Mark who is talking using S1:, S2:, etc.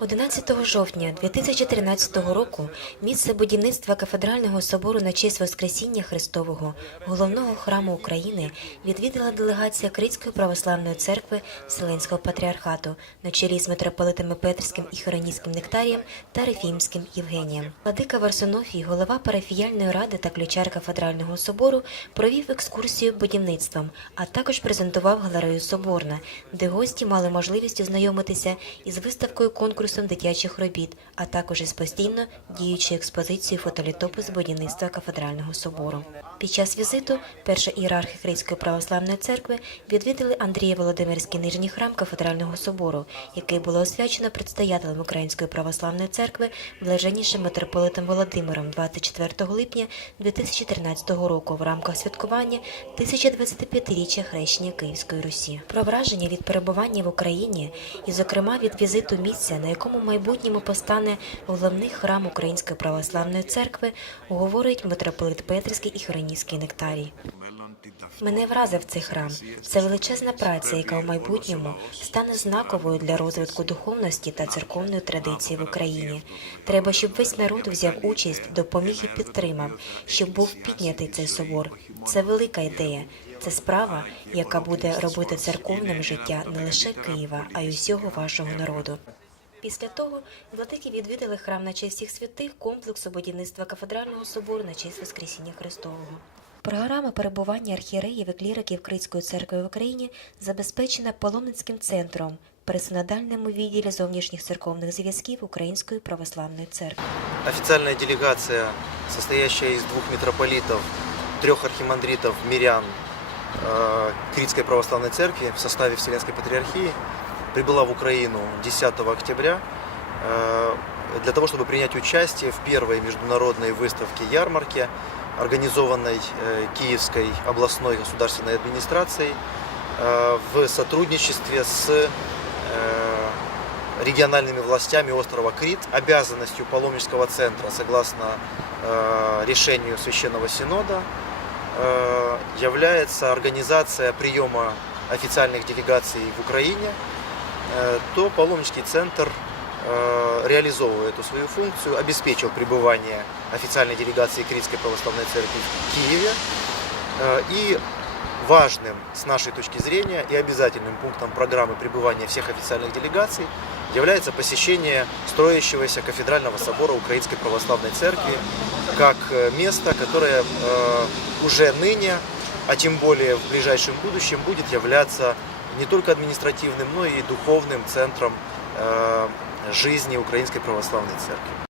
S1: 11 жовтня 2013 року місце будівництва кафедрального собору на честь Воскресіння Христового, головного храму України, відвідала делегація Критської православної церкви Вселенського патріархату на чолі з митрополитами Петрським і Херонійським Нектарієм та Рефімським Євгенієм. Владика Варсонофій, голова парафіяльної ради та ключар кафедрального собору, провів екскурсію будівництвом, а також презентував галерею Соборна, де гості мали можливість ознайомитися із виставкою конкурсом дитячих робіт, а також із постійно діючою експозицією фотолітопис будівництва кафедрального собору. Під час візиту перша ієрархи Критської православної церкви відвідали Андрія Володимирський нижній храм кафедрального собору, який було освячено предстоятелем Української православної церкви блаженнішим митрополитом Володимиром 24 липня 2013 року в рамках святкування 1025-річчя хрещення Київської Русі. Про враження від перебування в Україні і, зокрема, від візиту місця, на якому майбутньому постане головний храм Української православної церкви, говорить митрополит Петрський і Хронійський нектарій. Мене вразив цей храм. Це величезна праця, яка в майбутньому стане знаковою для розвитку духовності та церковної традиції в Україні. Треба, щоб весь народ взяв участь, допоміг і підтримав, щоб був піднятий цей собор. Це велика ідея. Це справа, яка буде робити церковним життя не лише Києва, а й усього вашого народу. Після того владики відвідали храм на честь всіх святих комплексу будівництва кафедрального собору на честь Воскресіння Христового. Програма перебування архієреїв і кліриків Критської церкви в Україні забезпечена паломницьким центром при синодальному відділі зовнішніх церковних зв'язків Української православної церкви.
S2: Официальная делегация, состоящая из двух митрополитов, трех архимандритов, мирян э, Критской православной церкви в составе Вселенской патриархии, прибыла в Украину 10 октября э, для того, чтобы принять участие в первой международной выставке ярмарки, организованной э, Киевской областной государственной администрацией э, в сотрудничестве с региональными властями острова Крит. Обязанностью паломнического центра, согласно решению Священного Синода, является организация приема официальных делегаций в Украине, то паломнический центр э, реализовывая эту свою функцию, обеспечил пребывание официальной делегации Критской православной церкви в Киеве. Э, И важным с нашей точки зрения и обязательным пунктом программы пребывания всех официальных делегаций является посещение строящегося кафедрального собора Украинской православной церкви как э, место, которое э, уже ныне, а тем более в ближайшем будущем будет являться не только административным, но и духовным центром э, жизни Украинской православной церкви.